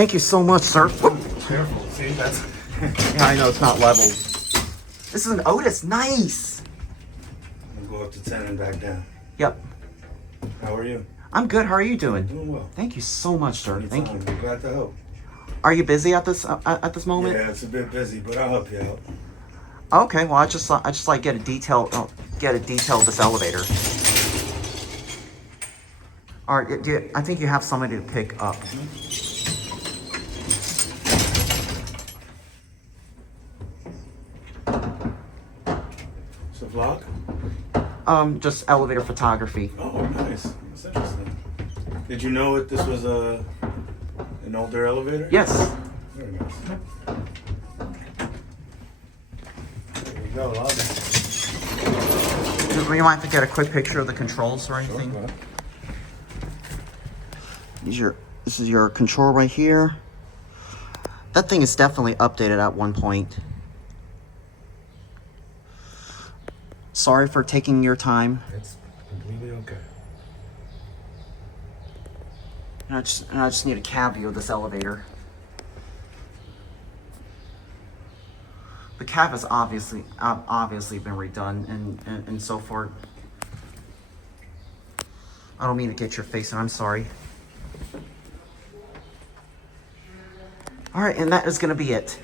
Thank you so much, sir. Careful. See, that's. Yeah, I know it's not leveled. This is an Otis. Nice. I'm gonna go up to 10 and back down. Yep. How are you? I'm good. How are you doing? Doing well. Thank you so much, sir. Thank you. I'm glad to help. Are you busy at this moment? Yeah, it's a bit busy, but I'll help you out. Okay. Well, I just like get a detail of this elevator. All right. I think you have somebody to pick up. It's a vlog? Just elevator photography. Oh, nice. That's interesting. Did you know this was an older elevator? Yes. Very nice. There you go, lobby. Do you mind if I get a quick picture of the controls or anything? Sure, This is your control right here. That thing is definitely updated at one point. Sorry for taking your time. it's completely okay. And I just need a cab view of this elevator. The cab has obviously been redone and so forth. I don't mean to get your face, and I'm sorry. All right, and that is going to be it.